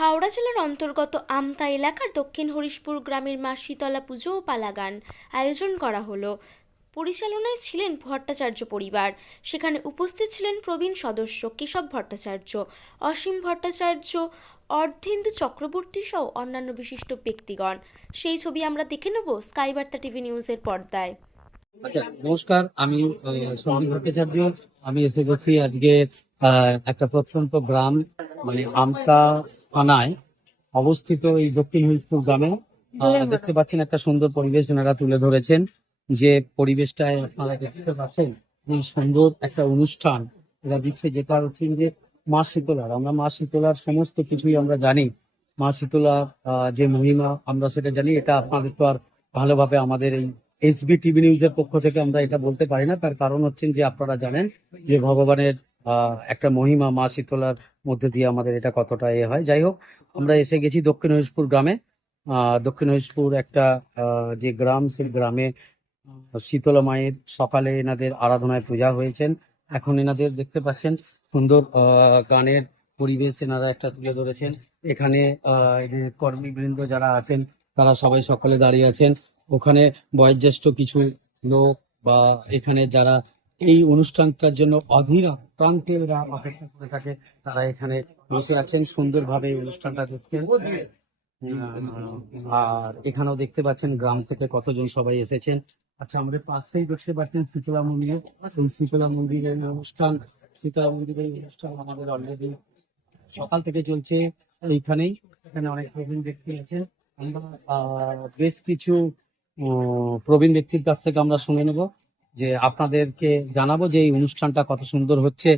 হাওড়া জেলার অন্তর্গত আমতা এলাকার দক্ষিণ হরিশপুর গ্রামের মা শীতলা পুজো ও পালাগান আয়োজন করা হলো। পরিচালনায় ছিলেন ভট্টাচার্য পরিবার। সেখানে উপস্থিত ছিলেন প্রবীণ সদস্য কেশব ভট্টাচার্য, অসীম ভট্টাচার্য, অর্ধেন্দু চক্রবর্তী সহ অন্যান্য বিশিষ্ট ব্যক্তিগণ। সেই ছবি আমরা দেখে নেব স্কাই বার্তা টিভি নিউজের পর্দায়। আচ্ছা, নমস্কার। আমি সন্দীপ ভট্টাচার্য। আমি এসে গেছি আজকে একটা প্রত্যন্ত গ্রাম, মানে আমতা থানায় অবস্থিত এই দক্ষিণ হরিশপুর গ্রামে। দেখতে পাচ্ছেন একটা সুন্দর পরিবেশ এনারা তুলে ধরেছেন। যে পরিবেশটায় আপনারা দেখতে পাচ্ছেন, এই সুন্দর একটা অনুষ্ঠান এরা দিচ্ছে, যেটা হচ্ছে যে মা শীতলার। আমরা মা শীতলার সমস্ত কিছুই আমরা জানি। মা শীতলার যে মহিমা আমরা সেটা জানি। এটা আপনাদের তো আর ভালোভাবে আমাদের এই এসবি টিভি নিউজের পক্ষ থেকে আমরা এটা বলতে পারি না। তার কারণ হচ্ছে যে আপনারা জানেন যে ভগবানের একটা মহিমা মা শীতলার মধ্যে দিয়ে আমাদের এটা কতটা হয়। যাই হোক, আমরা এসে গেছি দক্ষিণ হরিশপুর গ্রামে। দক্ষিণ হরিশপুর একটা যে গ্রাম, সেই গ্রামে শীতলা মায়ের সকালে এনাদের আরাধনায় পূজা হয়েছেন। এখন এনাদের দেখতে পাচ্ছেন সুন্দর গানের পরিবেশ এনারা একটা তুলে ধরেছেন। এখানে এদের কর্মীবৃন্দ যারা আছেন তারা সবাই সকলে দাঁড়িয়ে আছেন। ওখানে বয়োজ্যেষ্ঠ কিছু লোক বা এখানে যারা এই অনুষ্ঠানটার জন্য অধীর প্রান্তেরা অপেক্ষা করে থাকে, তারা এখানে বসে আছেন, সুন্দরভাবে এই অনুষ্ঠানটা দেখছেন। আর এখানেও দেখতে পাচ্ছেন গ্রাম থেকে কতজন সবাই এসেছেন। আচ্ছা, আমাদের পাশেই দেখতে পাচ্ছেন শীতলা মন্দির। এই শীতলা মন্দিরের অনুষ্ঠান, শীতলা মন্দিরের অনুষ্ঠান আমাদের অলরেডি সকাল থেকে চলছে এইখানেই। এখানে অনেক প্রবীণ ব্যক্তি আছেন। আমরা বেশ কিছু প্রবীণ ব্যক্তির কাছ থেকে আমরা শুনে নেব, যে আপনাদেরকে জানাবো যে এই অনুষ্ঠানটা কত সুন্দর হচ্ছে।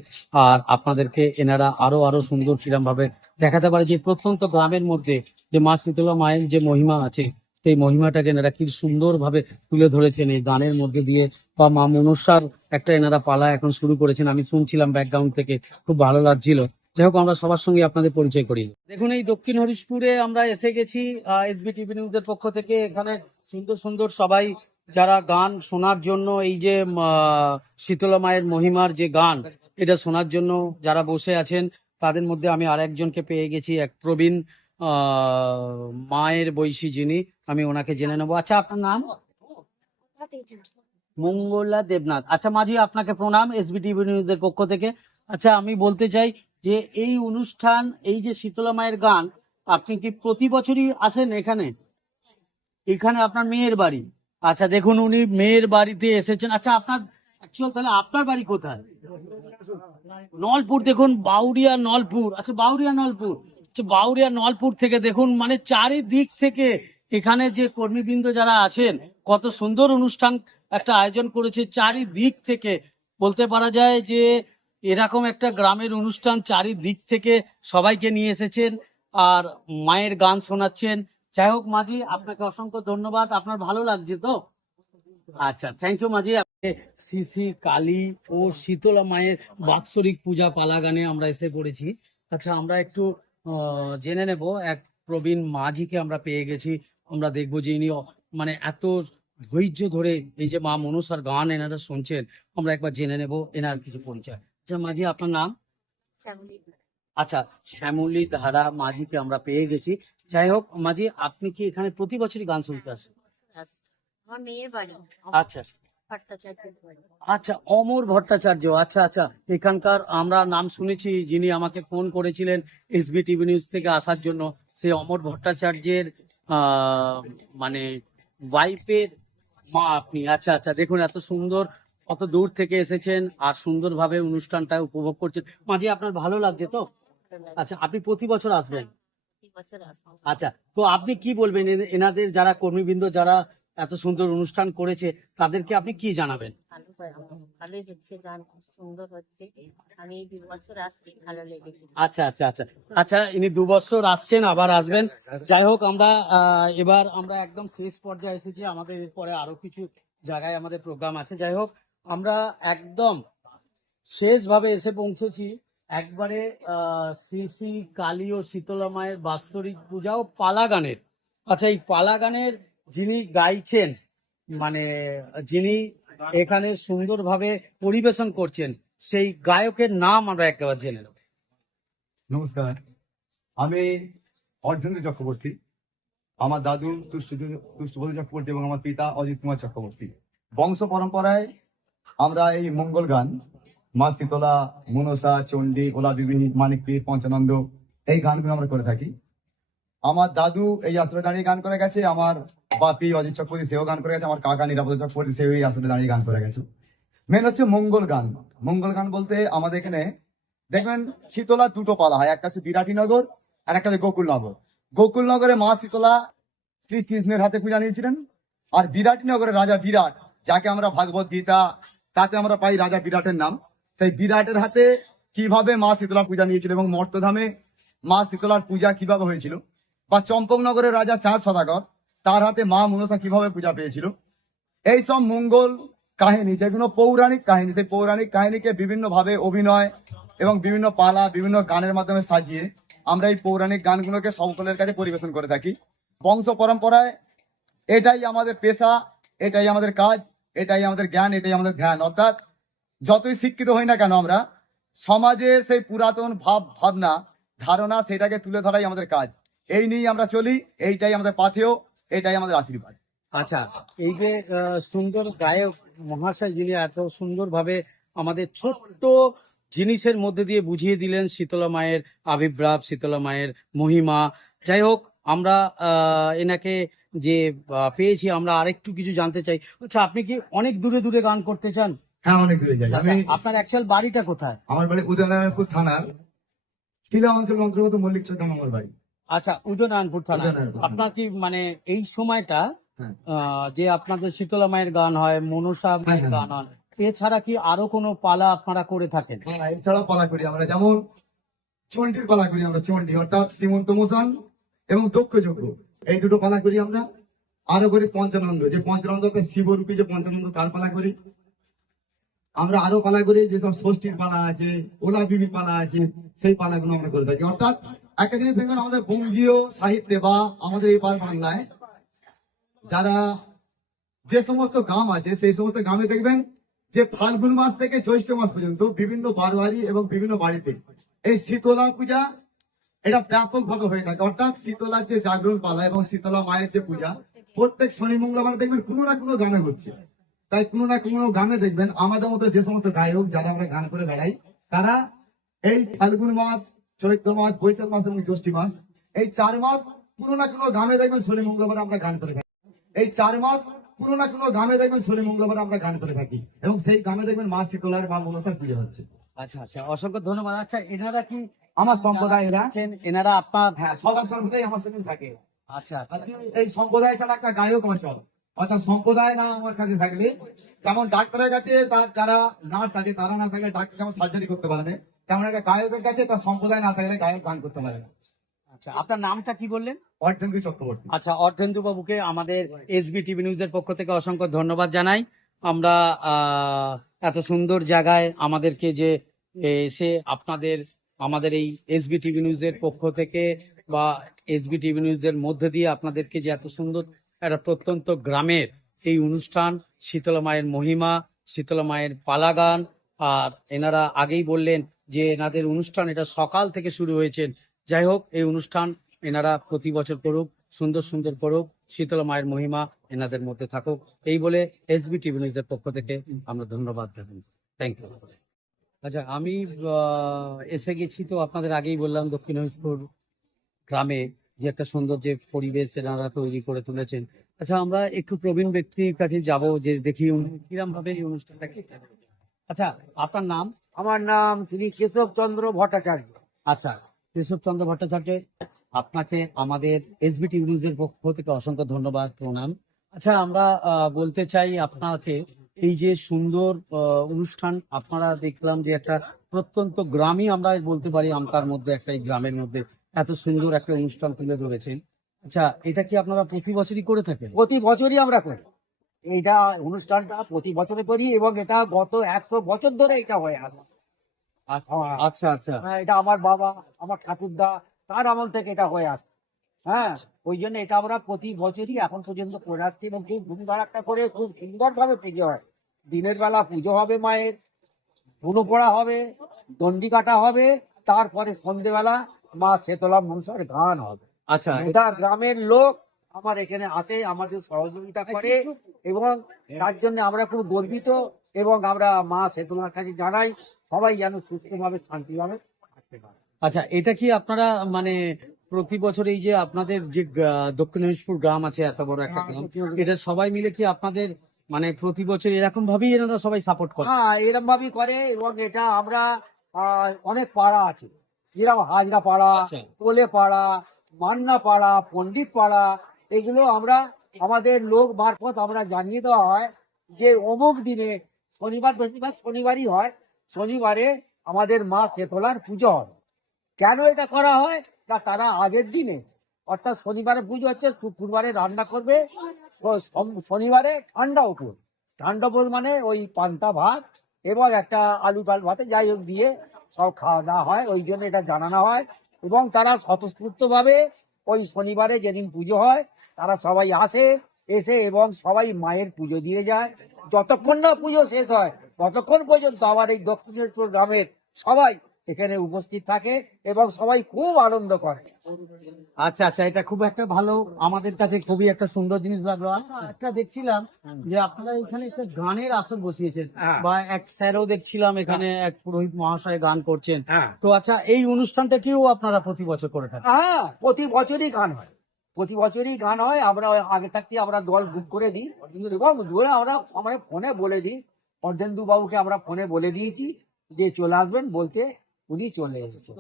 আর আপনাদেরকে এনারা আরো আরো সুন্দর কিরম ভাবে দেখাতে পারে যে প্রত্যন্ত গ্রামের মধ্যে যে মা শীতলা মায়ের যে মহিমা আছে, সেই মহিমাটাকে এনারা কি সুন্দর ভাবে তুলে ধরেছেন এই গানের মধ্যে দিয়ে। বা মা মনসার একটা এনারা পালা এখন শুরু করেছেন, আমি শুনছিলাম ব্যাকগ্রাউন্ড থেকে, খুব ভালো লাগছিল। যাই হোক, আমরা সবার সঙ্গে আপনাদের পরিচয় করি। দেখুন, এই দক্ষিণ হরিশপুরে আমরা এসে গেছি এসবি টিভি নিউজের পক্ষ থেকে। এখানে সুন্দর সুন্দর সবাই যারা গান শোনার জন্য, এই যে শীতলা মায়ের মহিমার যে গান, এটা শোনার জন্য যারা বসে আছেন, তাদের মধ্যে আমি আরেকজনকে পেয়ে গেছি, এক প্রবীণ মায়ের বয়সী যিনি। আমি ওনাকে জেনে নেবো। আচ্ছা, আপনার নাম? মঙ্গলা দেবনাথ। আচ্ছা মাঝি, আপনাকে প্রণাম এসবি টিভি নিউজের পক্ষ থেকে। আচ্ছা, আমি বলতে চাই যে এই অনুষ্ঠান, এই যে শীতলা মায়ের গান, আপনি কি প্রতি বছরই আসেন এখানে? এখানে আপনার মেয়ের বাড়ি? আচ্ছা, দেখুন উনি মেয়ের বাড়িতে এসেছেন। আচ্ছা, আপনার অ্যাকচুয়াল তাহলে আপনার বাড়ি কোথায়? নলপুর। দেখুন, বাউরিয়া নলপুর। আচ্ছা, বাউরিয়া নলপুর। আচ্ছা, বাউরিয়া নলপুর থেকে দেখুন, মানে চারিদিক থেকে এখানে যে কর্মীবৃন্দ যারা আছেন, কত সুন্দর অনুষ্ঠান একটা আয়োজন করেছে চারিদিক থেকে। বলতে পারা যায় যে এরকম একটা গ্রামের অনুষ্ঠান চারিদিক থেকে সবাইকে নিয়ে এসেছেন আর মায়ের গান শোনাচ্ছেন। যাই হোক মাঝি, আপনাকে অসংখ্য ধন্যবাদ। আপনার ভালো লাগছে তো? আচ্ছা, থ্যাংক ইউ মাঝি। শ্রী শ্রী কালী ও শীতলা মায়ের বাৎসরিক পূজা পালা গানে আমরা এসে পড়েছি। আচ্ছা, আমরা একটু জেনে নেব, এক প্রবীণ মাঝিকে আমরা পেয়ে গেছি। আমরা দেখবো যে ইনি মানে এত ধৈর্য ধরে এই যে মা মনসার গান এনারা শুনছেন, আমরা একবার জেনে নেব এনার কিছু পরিচয়। আচ্ছা মাঝি, আপনার নাম? আচ্ছা, শ্যামলী ধারা মাঝিকে আমরা পেয়ে গেছি। যাই হোক মাঝি, আপনি কি এখানে প্রতি বছরই গান শুনতে আসেন? আমার মেয়ের বাড়ি আচ্ছা ভট্টাচার্যের বাড়ি। আচ্ছা, অমর ভট্টাচার্য। আচ্ছা আচ্ছা, এখানকার আমরা নাম শুনেছি, যিনি আমাকে ফোন করেছিলেন এসবি টিভি নিউজ থেকে আসার জন্য, সেই অমর ভট্টাচার্যের আহ মানে ওয়াইফের মা আপনি। আচ্ছা আচ্ছা, দেখুন এত সুন্দর, কত দূর থেকে এসেছেন আর সুন্দরভাবে অনুষ্ঠানটা উপভোগ করছেন। মাঝে আপনার ভালো লাগছে তো? আচ্ছা, আপনি প্রতি বছর আসবেন? প্রতি বছর আসবো। আচ্ছা, তো আপনি কি বলবেন এনাদের যারা কর্মীবৃন্দ যারা এত সুন্দর অনুষ্ঠান করেছে, তাদেরকে আপনি কি জানাবেন? ভালোই হচ্ছে, গান খুব সুন্দর হচ্ছে। আমি 2 বছর আসছি, ভালো লেগেছে। আচ্ছা আচ্ছা আচ্ছা আচ্ছা, ইনি 2 বছর আসছেন, আবার আসবেন। যাই হোক, আমরা এবার আমরা একদম শেষ পর্যায়ে এসেছি। আমাদের এরপরে আরো কিছু জায়গায় আমাদের প্রোগ্রাম আছে। যাই হোক, আমরা একদম শেষ ভাবে এসে পৌঁছেছি। একবারে শ্রী শ্রী কালী ও শীতলা মায়ের বাৎসরিক পূজা ও পালা গানের। আচ্ছা, এই পালা গানের যিনি গাইছেন, মানে যিনি এখানে সুন্দরভাবে পরিবেশন করছেন, সেই গায়কের নাম আমরা একেবারে জেনে নেব। নমস্কার, আমি অর্জেন্দ্র চক্রবর্তী, আমার দাদু তুষ্টবধূ চক্রবর্তী এবং আমার পিতা অজিত কুমার চক্রবর্তী। বংশ পরম্পরায় আমরা এই মঙ্গল গান, মা শীতলা, মনসা, চণ্ডী, ওলা বিবি, মানিকপীর, পঞ্চানন্দ, এই গানগুলো আমরা করে থাকি। আমার দাদু এই আসরে দাঁড়িয়ে গান করে গেছে, আমার বাপি অজিত চক্রবর্তী সেও গান করে গেছে, আমার কাকা নিরাপদ চক্রবর্তী সেও এই আসরে দাঁড়িয়ে গান করে গেছে। মেন হচ্ছে মঙ্গল গান। মঙ্গল গান বলতে আমাদের এখানে দেখবেন শীতলা দুটো পালা হয়, একটা হচ্ছে বিরাটিনগর আর একটা হচ্ছে গোকুলনগর। গোকুলনগরে মা শীতলা শ্রীকৃষ্ণের হাতে পূজা নিয়েছিলেন, আর বিরাটিনগরে রাজা বিরাট, যাকে আমরা ভাগবত গীতা তাতে আমরা পাই রাজা বিরাটের নাম, সেই বিরাটের হাতে কিভাবে মা শীতলা পূজা নিয়েছিল এবং মর্তধামে মা শীতলার পূজা কিভাবে হয়েছিল, বা চম্পকনগরের রাজা চাঁদ সদাগর, তার হাতে মা মনসা কিভাবে পূজা পেয়েছিল, এই সব মঙ্গল কাহিনী, যেগুলো পৌরাণিক কাহিনী, সেই পৌরাণিক কাহিনীকে বিভিন্ন ভাবে অভিনয় এবং বিভিন্ন পালা, বিভিন্ন গানের মাধ্যমে সাজিয়ে আমরা এই পৌরাণিক গানগুলোকে সকলের কাছে পরিবেশন করে থাকি। বংশ পরম্পরায় এটাই আমাদের পেশা, এটাই আমাদের কাজ, এটাই আমাদের জ্ঞান, এটাই আমাদের ধ্যান। অর্থাৎ যতই শিক্ষিত হই না কেন আমরা, সমাজের সেই পুরাতন ভাবনা ধারণা সেটাকে তুলে ধরাই আমাদের কাজ। এই নিয়েই আমরা চলি, এইটাই আমাদের পাথেয়, এটাই আমাদের আশীর্বাদ। আচ্ছা, এই যে সুন্দর গায়ক মহাশয় যিনি এত সুন্দরভাবে আমাদের ছোট্ট জিনিসের মধ্যে দিয়ে বুঝিয়ে দিলেন শীতলা মায়ের আবির্ভাব, শীতলা মায়ের মহিমা। যাই হোক, আমরা এনাকে যে পেয়েছি, আমরা আরেকটু কিছু জানতে চাই। আচ্ছা, আপনি কি অনেক দূরে দূরে গান করতে চান? হ্যাঁ, অনেক দূরে যাই আচ্ছা, আমি। আপনার অ্যাকচুয়াল বাড়িটা কোথায়? আমার বাড়ি উদয়নারায়ণপুর থানার টিলা অঞ্চলের অন্তর্গত মল্লিক চোদ্দ আমার বাড়ি। আচ্ছা, উদয়নারায়ণপুর থানা। উদয়নারায়ণপুর থানা। আপনার কি মানে এই সময়টা হ্যাঁ। যে আপনাদের শীতলা মায়ের গান হয়, মনসা মায়ের হ্যাঁ। গান হয়, এছাড়া কি আরো কোনো পালা আপনারা করে থাকেন? হ্যাঁ, এছাড়াও পালা করি আমরা, যেমন চণ্ডীর পালা করি আমরা, চণ্ডী অর্থাৎ শ্রীমন্ত মোশন এবং দক্ষ যজ্ঞ, এই দুটো পালা করি আমরা। আরো করি পঞ্চানন্দ, যে পঞ্চানন্দ শিবরূপী যে পঞ্চানন্দ, তার পালা করি আমরা। আরো পালা করি যেসব ষষ্ঠীর পালা আছে, ওলা বিবির পালা আছে, সেই পালাগুলো আমরা করে থাকি। অর্থাৎ একটা জিনিস দেখবেন, আমাদের বঙ্গীয় সাহিত্যে বা আমাদের এই পার বাংলায় যারা যে সমস্ত গ্রাম আছে, সেই সমস্ত গ্রামে দেখবেন যে ফাল্গুন মাস থেকে জ্যৈষ্ঠ মাস পর্যন্ত বিভিন্ন বারোয়ারি এবং বিভিন্ন বাড়িতে এই শীতলা পূজা এটা ব্যাপক ভাবে হয়ে থাকে। অর্থাৎ শীতলার যে জাগরণ পালা এবং শীতলা মায়ের যে পূজা প্রত্যেক শনি মঙ্গলবার দেখবেন কোনো না কোনো গানে হচ্ছে। তাই কোনো না কোনো গানে দেখবেন আমাদের মতো যে সমস্ত গায়ক যারা আমরা গান করে বেড়াই, তারা এই ফাল্গুন মাস, চৈত্র মাস, বৈশাখ মাস এবং জ্যৈষ্ঠ মাস, এই 4 মাস কোনো না কোনো গানে দেখবেন শনি মঙ্গলবার আমরা গান করে থাকি। এই 4 মাস কোনো না কোনো গানে দেখবেন শনি মঙ্গলবার আমরা গান করে থাকি, এবং সেই গানে দেখবেন মা শীতলার, মা মনসার পুজো হচ্ছে। আচ্ছা আচ্ছা, অসংখ্য ধন্যবাদ। আচ্ছা, এনারা কি আমার সম্প্রদায় এরা, আছেন? এনারা আপনার? হ্যাঁ, সবার সম্প্রদায় আমার সঙ্গে থাকে। আচ্ছা আচ্ছা, আর এই সম্প্রদায় ছাড়া একটা গায়ক অচল। অর্থাৎ সম্প্রদায় না আমার কাছে থাকলে, যেমন ডাক্তারের কাছে তার যারা নার্স আছে তারা না থাকলে ডাক্তার যেমন সার্জারি করতে পারে না, তেমন একটা গায়কের কাছে তার সম্প্রদায় না থাকলে গায়ক গান করতে পারে না। আচ্ছা, আপনার নামটা কি বললেন? অর্ধেন্দু চক্রবর্তী। আচ্ছা, অর্ধেন্দু বাবুকে আমাদের এসবি টিভি নিউজের পক্ষ থেকে অসংখ্য ধন্যবাদ জানাই। আমরা এত সুন্দর জায়গায় আমাদেরকে যে এসে আপনাদের আমাদের এই এসবি টিভি নিউজের পক্ষ থেকে বা এসবি টিভি নিউজের মধ্যে দিয়ে আপনাদেরকে যে এত সুন্দর একটা প্রত্যন্ত গ্রামের এই অনুষ্ঠান, শীতলা মায়ের মহিমা, শীতলা মায়ের পালাগান, আর এনারা আগেই বললেন যে এনাদের অনুষ্ঠান এটা সকাল থেকে শুরু হয়েছে। যাই হোক, এই অনুষ্ঠান এনারা প্রতি বছর করুক, সুন্দর সুন্দর করুক, শীতলা মায়ের মহিমা এনাদের মধ্যে থাকুক, এই বলে এসবি টিভি নিউজের পক্ষ থেকে আমরা ধন্যবাদ দেবেন। Thank you. আচ্ছা, আমি এসে গেছি তো আপনাদের আগেই বললাম দক্ষিণ হরিশপুর গ্রামে যে একটা সুন্দর যে পরিবেশ এনারা তৈরি করে তুলেছেন। আচ্ছা, আমরা একটু প্রবীণ ব্যক্তির কাছে যাব যে দেখি কিরম ভাবে এই অনুষ্ঠানটাকে। আচ্ছা, আপনার নাম? আমার নাম শ্রী কেশব চন্দ্র ভট্টাচার্য। আচ্ছা, কেশবচন্দ্র ভট্টাচার্য, আপনাকে আমাদের এসবি টিভি নিউজের পক্ষ থেকে অসংখ্য ধন্যবাদ, প্রণাম। আচ্ছা, আমরা বলতে চাই আপনাকে, এই যে সুন্দর অনুষ্ঠান আপনারা দেখলাম যে একটা প্রত্যন্ত গ্রামই আমরা বলতে পারি, আমতার মধ্যে একটা এই গ্রামের মধ্যে এত সুন্দর একটা অনুষ্ঠান তুলে ধরেছেন। আচ্ছা, এটা কি আপনারা প্রতি বছরই করে থাকেন? প্রতি বছরই আমরা করি এইটা, অনুষ্ঠানটা প্রতি বছরে করি, এবং এটা গত 100 বছর ধরে এটা হয়ে আসে। আচ্ছা আচ্ছা, হ্যাঁ, এটা আমার বাবা, আমার ঠাকুরদা, তার আমল থেকে এটা হয়ে আসে। হ্যাঁ, ওই জন্য এটা আমরা প্রতি বছরই এখন পর্যন্ত করে আসছি, এবং খুব ধুমধাড়াক্কা করে খুব সুন্দরভাবে পুজো হয়। দিনের বেলা পুজো হবে, মায়ের ধুনো পড়া হবে, দণ্ডি কাটা হবে, তারপরে সন্ধেবেলা মা শীতলা মনসার গান হবে। আচ্ছা গোটা গ্রামের লোক আমার এখানে আসে, আমাদের সহযোগিতা করে এবং তার জন্য আমরা খুব গর্বিত এবং আমরা মা শীতলার কাছে জানাই সবাই যেন সুস্থভাবে শান্তিভাবে থাকতে পারে। আচ্ছা, এটা কি আপনারা মানে প্রতি বছর এই যে আপনাদের যে দক্ষিণ দিনাজপুর গ্রাম আছে, এত বড় একটা গ্রাম, এটা সবাই মিলে কি আপনাদের মানে প্রতি বছর এরকম ভাবেই এনারা সবাই সাপোর্ট করে? হ্যাঁ, এরকম ভাবেই করে এবং এটা আমরা অনেক পাড়া আছে, যেরকম হাজরা পাড়া, আচ্ছা। কোলে পাড়া, মান্না পাড়া, পণ্ডিত পাড়া, এগুলো আমরা আমাদের লোক মারফত আমরা জানিয়ে দেওয়া হয় যে অমুক দিনে শনিবার, বেশিরভাগ শনিবারই হয়, শনিবারে আমাদের মা শেতলার পুজো হয়। কেন এটা করা হয় না, তারা আগের দিনে অর্থাৎ শনিবারে পুজো হচ্ছে, শুক্রবারে রান্না করবে, শনিবারে ঠান্ডা উপর, ঠান্ডা উপর মানে ওই পান্তা ভাত এবং একটা আলু ডাল ভাতে যাই হোক দিয়ে সব খাওয়া দাওয়া হয়, ওই জন্য এটা জানানো হয়। এবং তারা স্বতঃস্ফূর্ত ভাবে ওই শনিবারে যেদিন পুজো হয় তারা সবাই আসে, এসে এবং সবাই মায়ের পুজো দিয়ে যায়। যতক্ষণ না পুজো শেষ হয় ততক্ষণ পর্যন্ত আমার এই দক্ষিণ দিনাজপুর গ্রামের সবাই এখানে উপস্থিত থাকে এবং সবাই খুব আনন্দ করে। আচ্ছা আচ্ছা, এটা খুব একটা ভালো, আমাদের কাছে খুবই একটা সুন্দর জিনিস লাগলো। একটা দেখছিলাম যে আপনারা এখানে একটা গানের আসর বসিয়েছেন, হ্যাঁ। বা এক স্যারও দেখছিলাম এখানে এক পুরোহিত মহাশয় গান করছেন। হ্যাঁ। তো আচ্ছা, এই অনুষ্ঠানটা কেউ আপনারা প্রতি বছর করে থাকেন? হ্যাঁ, প্রতি বছরই গান হয়, প্রতি বছরই গান হয়। আমরা ওই আগে থাকতে আমরা দল বুক করে দিই এবং ধরে আমরা ফোনে বলে দিই, অর্ধেন্দু বাবুকে আমরা ফোনে বলে দিয়েছি যে চলে আসবেন, বলতে উনি চলে এসেছেন,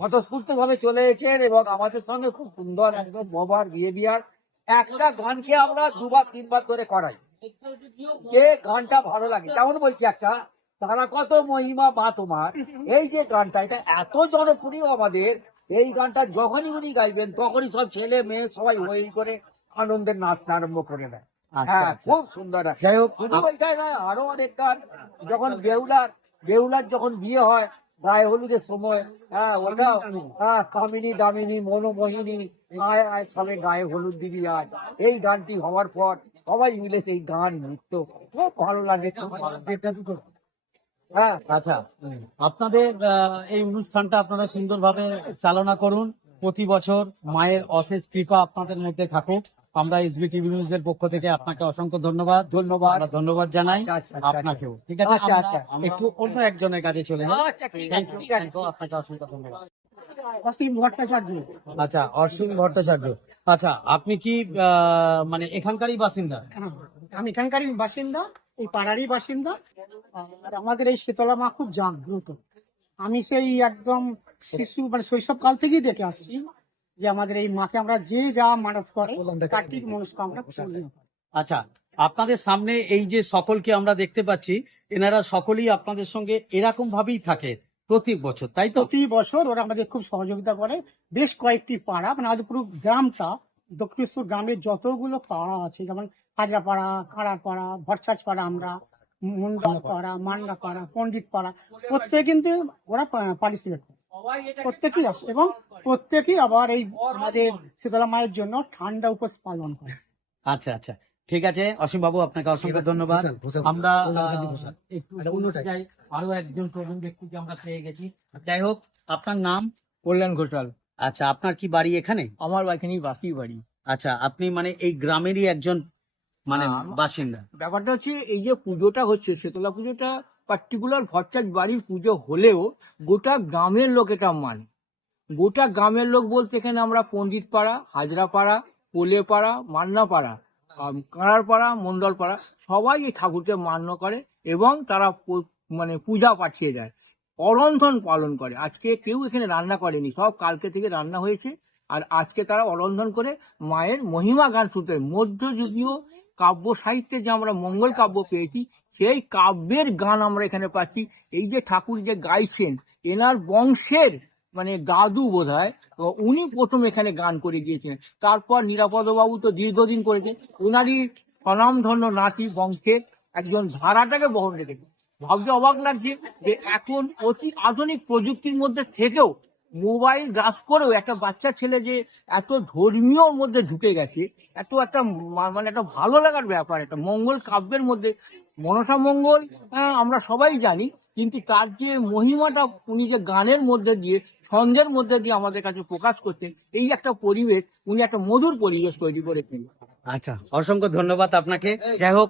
স্বতঃস্ফূর্ত ভাবে চলে এসেছেন এবং আমাদের সঙ্গে খুব সুন্দর একদম ব্যবহার, বিহেভিয়ার। একটা গানকে আমরা দুবার তিনবার ধরে করাই, যে গানটা ভালো লাগে। যেমন বলছি একটা, তারা কত মহিমা মা তোমার, এই যে গানটা, এটা এত জনপ্রিয় আমাদের। এই গানটা যখনই উনি গাইবেন তখনই সব ছেলে মেয়ে সবাই হই করে আনন্দের নাচতে আরম্ভ করে দেয়। আচ্ছা, হ্যাঁ, আচ্ছা। খুব সুন্দর। যাই হোক, শুধু ওইটাই নয়, আরো অনেক গান। যখন বেহুলার যখন বিয়ে হয় গায়ে হলুদের সময়, হ্যাঁ ওটা, হ্যাঁ, কামিনী দামিনী মনোমোহিনী আয় আয় সবে গায়ে হলুদ দিবি আয়, এই গানটি হওয়ার পর সবাই মিলে সেই গান নৃত্য খুব ভালো লাগে, খুব ভালো লাগে। হ্যাঁ, আচ্ছা, আপনাদের এই অনুষ্ঠানটা আপনারা সুন্দরভাবে চালনা করুন। প্রতি বছর মায়ের অশেষ কৃপা আপনাদের মধ্যে থাকুক। আমরা এসবিটিভি নিউজের পক্ষ থেকে আপনাকে অসংখ্য ধন্যবাদ আমরা ধন্যবাদ জানাই আচ্ছা, আচ্ছা, আচ্ছা। আপনাকেও। ঠিক আছে, আচ্ছা, আচ্ছা। আমরা একটু অন্য একজনের কাছে চলে যাই। আচ্ছা, ঠিক Thank আছে, you, ঠিক আছে। thank you, আপনাকে অসংখ্য ধন্যবাদ। অসীম ভট্টাচার্য। আচ্ছা, অশ্বিন ভট্টাচার্য। আচ্ছা, আপনি কি মানে এখানকারই বাসিন্দা? আমি এখানকারই বাসিন্দা, এই পাড়ারই বাসিন্দা। আর আমাদের এই শীতলা মা খুব জাগ্রত। আমি সেই একদম শিশু মানে শৈশবকাল থেকেই দেখে আসছি যে আমাদের এই মাকে আমরা যে যা মানত করে তার ঠিক মনস্কামনা পূর্ণ হয়। আচ্ছা, আপনাদের সামনে এই যে সকলকে আমরা দেখতে পাচ্ছি, এনারা সকলেই আপনাদের সঙ্গে এরকম ভাবেই থাকে প্রতি বছর, তাই তো? প্রতি বছর ওরা আমাদের খুব সহযোগিতা করে। বেশ কয়েকটি পাড়া, মানে আমাদের পুরো গ্রামটা, দক্ষিণেশ্বর গ্রামের যতগুলো পাড়া আছে, যেমন হাজরা পাড়া, কাঁড়ার পাড়া, ভট্টাচ পাড়া, আমরা মন্ডল পাড়া, মান্না পাড়া, পণ্ডিত পাড়া, প্রত্যেকে কিন্তু ওরা পার্টিসিপেট করে, প্রত্যেকেই আসে এবং প্রত্যেকেই আবার এই আমাদের শীতলা মায়ের জন্য ঠান্ডা উপোস পালন করে। আচ্ছা আচ্ছা, ঠিক আছে অসীম বাবু, আপনাকে অসংখ্য ধন্যবাদ। আমরা একটু যাই, আরো একজন প্রবীণ ব্যক্তিকে আমরা পেয়ে গেছি। যাই হোক, আপনার নাম? কল্যাণ ঘোষাল। আচ্ছা, আপনার কি বাড়ি এখানে? আমার এখানেই বাকি বাড়ি। আচ্ছা, আপনি মানে এই গ্রামেরই একজন মানে হ্যাঁ, বাসিন্দা? ব্যাপারটা হচ্ছে এই যে পুজোটা হচ্ছে, শীতলা পুজোটা পার্টিকুলার ভট্টাচ বাড়ির পুজো হলেও গোটা গ্রামের লোক এটা মানে। গোটা গ্রামের লোক বলতে এখানে আমরা পণ্ডিত পাড়া, হাজরা পাড়া, পোলে পাড়া, মান্না পাড়া, কাঁড়ার পাড়া, মন্ডল পাড়া, সবাই এই ঠাকুরকে মান্য করে এবং তারা মানে পূজা পাঠিয়ে যায়, অরন্ধন পালন করে। আজকে কেউ এখানে রান্না করেনি, সব কালকে থেকে রান্না হয়েছে। আর আজকে তারা অরন্ধন করে মায়ের মহিমা গান শুনতে। মধ্যযুগীয় কাব্য সাহিত্যে যে আমরা মঙ্গল কাব্য পেয়েছি, সেই কাব্যের গান আমরা এখানে পাচ্ছি। এই যে ঠাকুর যে গাইছেন, এনার বংশের মানে দাদু বোধহয়, তো উনি প্রথম এখানে গান করে গিয়েছিলেন। তারপর নিরাপদ বাবু তো দীর্ঘদিন করেছেন, ওনারই স্বনামধন্য নাতি বংশের একজন ধারাটাকে বহন রেখেছে। ভাবতে অবাক লাগছে যে এখন অতি আধুনিক প্রযুক্তির মধ্যে থেকেও মোবাইল গ্রাস করেও একটা বাচ্চা ছেলে যে এত ধর্মীয় মধ্যে ঢুকে গেছে, এত একটা মানে একটা ভালো লাগার ব্যাপার, একটা মঙ্গল কাব্যের মধ্যে মনসা মঙ্গল আমরা সবাই জানি, কিন্তু তার যে মহিমাটা উনি যে গানের মধ্যে দিয়ে ছন্দের মধ্যে দিয়ে আমাদের কাছে প্রকাশ করছেন, এই একটা পরিবেশ উনি একটা মধুর পরিবেশ তৈরি করেছেন। আচ্ছা, অসংখ্য ধন্যবাদ আপনাকে। যাই হোক,